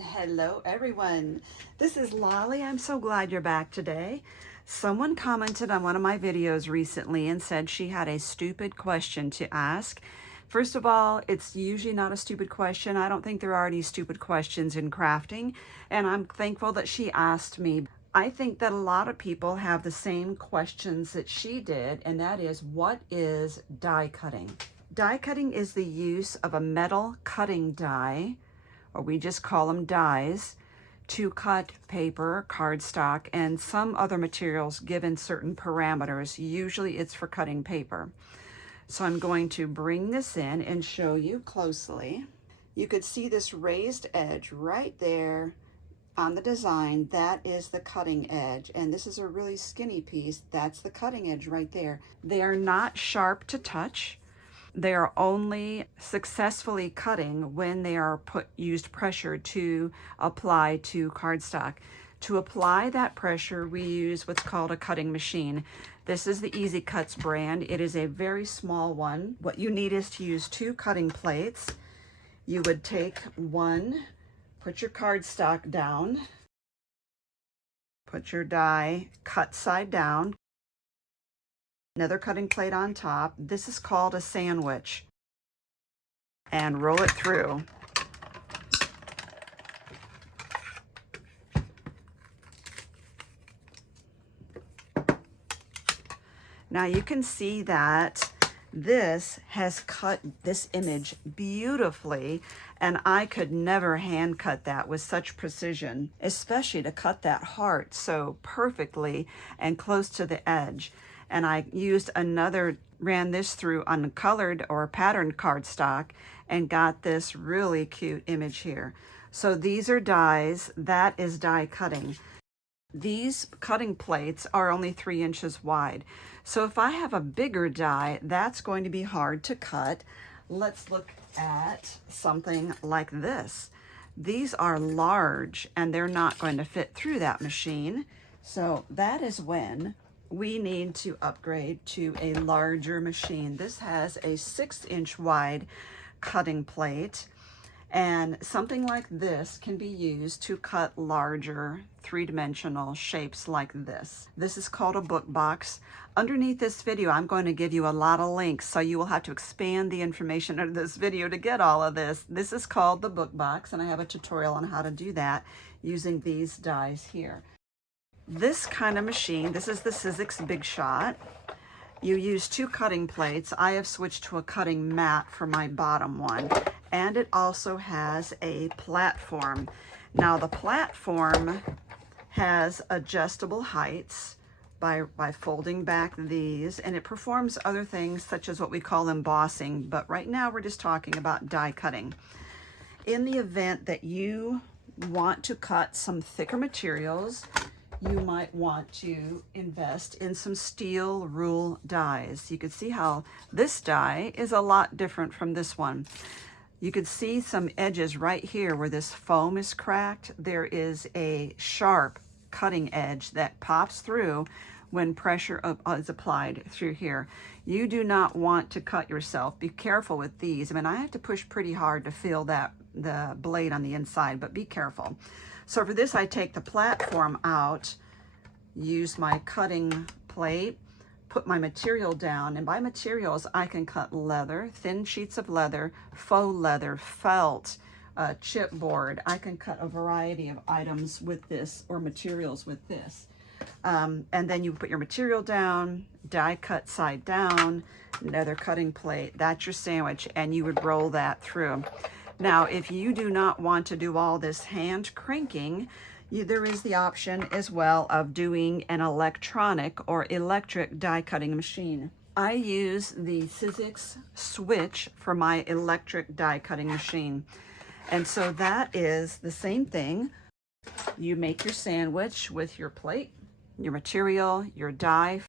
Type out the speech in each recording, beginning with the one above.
Hello everyone, this is Lolly. I'm so glad you're back today. Someone commented on one of my videos recently and said she had a stupid question to ask. First of all, it's usually not a stupid question. I don't think there are any stupid questions in crafting, and I'm thankful that she asked me. I think that a lot of people have the same questions that she did, and that is, what is die cutting? Die cutting is the use of a metal cutting die, or we just call them dies, to cut paper, cardstock, and some other materials given certain parameters. Usually it's for cutting paper. So I'm going to bring this in and show you closely. You could see this raised edge right there on the design. That is the cutting edge, and this is a really skinny piece. That's the cutting edge right there. They are not sharp to touch. They are only successfully cutting when they are used pressure to apply to cardstock. To apply that pressure, we use what's called a cutting machine. This is the Easy Cuts brand. It is a very small one. What you need is to use 2 cutting plates. You would take one, put your cardstock down, put your die cut side down, another cutting plate on top. This is called a sandwich, and roll it through. Now you can see that this has cut this image beautifully, and I could never hand cut that with such precision, especially to cut that heart so perfectly and close to the edge. And I used ran this through uncolored or patterned cardstock and got this really cute image here. So these are dies. That is die cutting. These cutting plates are only 3 inches wide. So if I have a bigger die, that's going to be hard to cut. Let's look at something like this. These are large and they're not going to fit through that machine. So that is when we need to upgrade to a larger machine. This has a 6-inch wide cutting plate, and something like this can be used to cut larger 3-dimensional shapes like this. This is called a book box. Underneath this video, I'm going to give you a lot of links, so you will have to expand the information of this video to get all of this. This is called the book box, and I have a tutorial on how to do that using these dies here. This kind of machine, this is the Sizzix Big Shot. You use 2 cutting plates. I have switched to a cutting mat for my bottom one, and it also has a platform. Now the platform has adjustable heights by folding back these, and it performs other things such as what we call embossing, but right now we're just talking about die cutting. In the event that you want to cut some thicker materials, you might want to invest in some steel rule dies. You can see how this die is a lot different from this one. You can see some edges right here where this foam is cracked. There is a sharp cutting edge that pops through when pressure is applied through here. You do not want to cut yourself. Be careful with these. I mean, I have to push pretty hard to feel the blade on the inside, but be careful. So for this, I take the platform out, use my cutting plate, put my material down, and by materials, I can cut leather, thin sheets of leather, faux leather, felt, chipboard. I can cut a variety of items with this, or materials with this. And then you put your material down, die cut side down, another cutting plate. That's your sandwich, and you would roll that through. Now, if you do not want to do all this hand cranking, there is the option as well of doing an electronic or electric die cutting machine. I use the Sizzix switch for my electric die cutting machine. And so that is the same thing. You make your sandwich with your plate, your material, your die,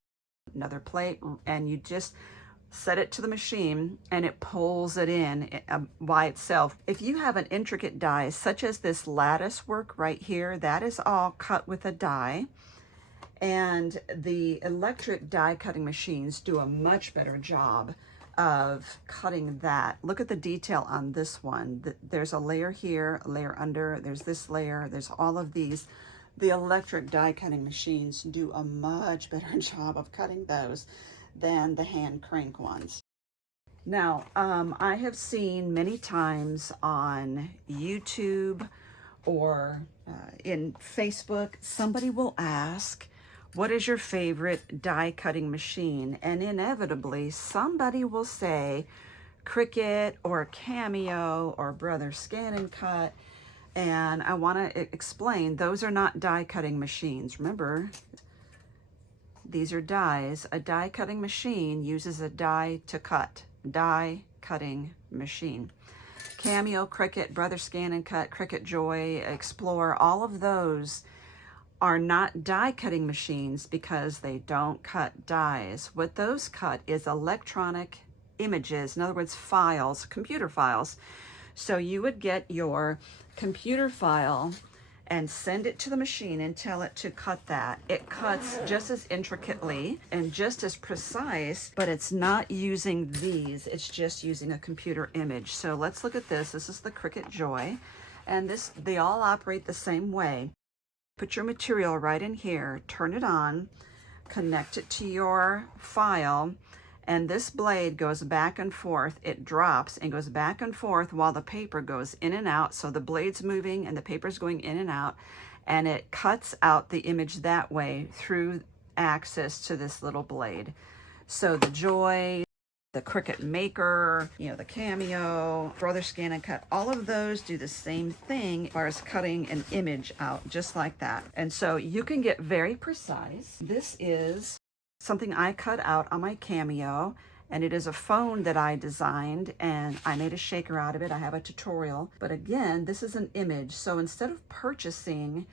another plate, and you just set it to the machine and it pulls it in by itself. If you have an intricate die, such as this lattice work right here, that is all cut with a die. And the electric die cutting machines do a much better job of cutting that. Look at the detail on this one. There's a layer here, a layer under, there's this layer, there's all of these. The electric die cutting machines do a much better job of cutting those than the hand crank ones. Now, I have seen many times on YouTube or in Facebook, somebody will ask, what is your favorite die cutting machine? And inevitably, somebody will say Cricut or Cameo or Brother Scan and Cut. And I want to explain, those are not die cutting machines. Remember, these are dies. A die cutting machine uses a die to cut. Die cutting machine. Cameo, Cricut, Brother Scan and Cut, Cricut Joy, Explore, all of those are not die cutting machines because they don't cut dies. What those cut is electronic images, in other words, files, computer files. So you would get your computer file and send it to the machine and tell it to cut that. It cuts just as intricately and just as precise, but it's not using these, it's just using a computer image. So let's look at this. This is the Cricut Joy, and they all operate the same way. Put your material right in here, turn it on, connect it to your file, and this blade goes back and forth. It drops and goes back and forth while the paper goes in and out. So the blade's moving and the paper's going in and out, and it cuts out the image that way through access to this little blade. So the Joy, the Cricut Maker, the Cameo, Brother Scan and Cut, all of those do the same thing as far as cutting an image out, just like that. And so you can get very precise. This is something I cut out on my Cameo, and it is a phone that I designed, and I made a shaker out of it. I have a tutorial, but again, this is an image. So instead of purchasing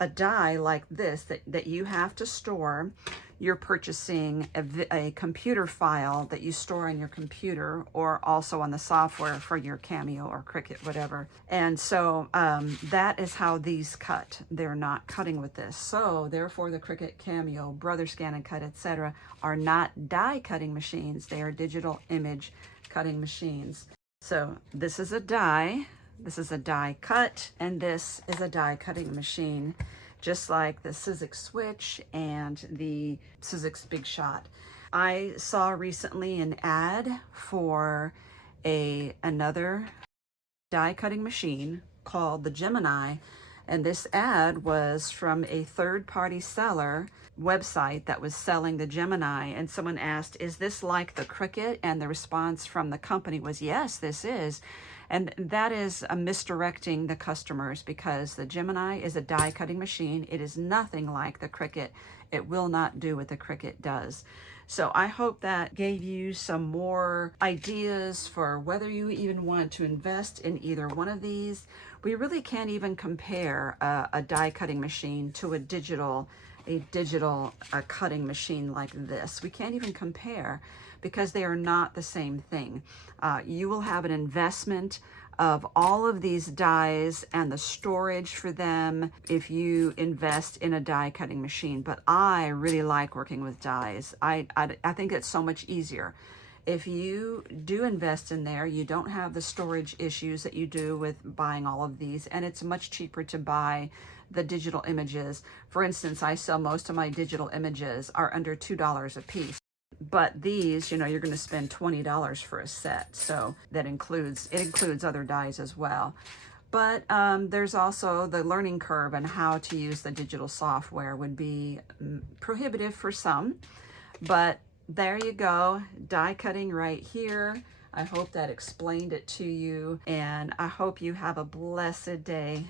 a die like this that you have to store, you're purchasing a computer file that you store on your computer or also on the software for your Cameo or Cricut, whatever. And so that is how these cut. They're not cutting with this. So therefore the Cricut Cameo, Brother Scan and Cut, etc. are not die cutting machines. They are digital image cutting machines. So this is a die, this is a die cut, and this is a die cutting machine. Just like the Sizzix Switch and the Sizzix Big Shot. I saw recently an ad for another die cutting machine called the Gemini, and this ad was from a third-party seller website that was selling the Gemini, and someone asked, is this like the Cricut? And the response from the company was, yes, this is. And that is misdirecting the customers, because the Gemini is a die cutting machine. It is nothing like the Cricut. It will not do what the Cricut does. So I hope that gave you some more ideas for whether you even want to invest in either one of these. We really can't even compare a die cutting machine to a digital cutting machine like this. We can't even compare, because they are not the same thing. You will have an investment of all of these dies and the storage for them if you invest in a die cutting machine. But I really like working with dies. I think it's so much easier. If you do invest in there, you don't have the storage issues that you do with buying all of these, and it's much cheaper to buy the digital images. For instance, I sell most of my digital images are under $2 a piece. But these, you're going to spend $20 for a set. So that includes other dies as well. But there's also the learning curve, and how to use the digital software would be prohibitive for some. But there you go, die cutting right here. I hope that explained it to you, and I hope you have a blessed day.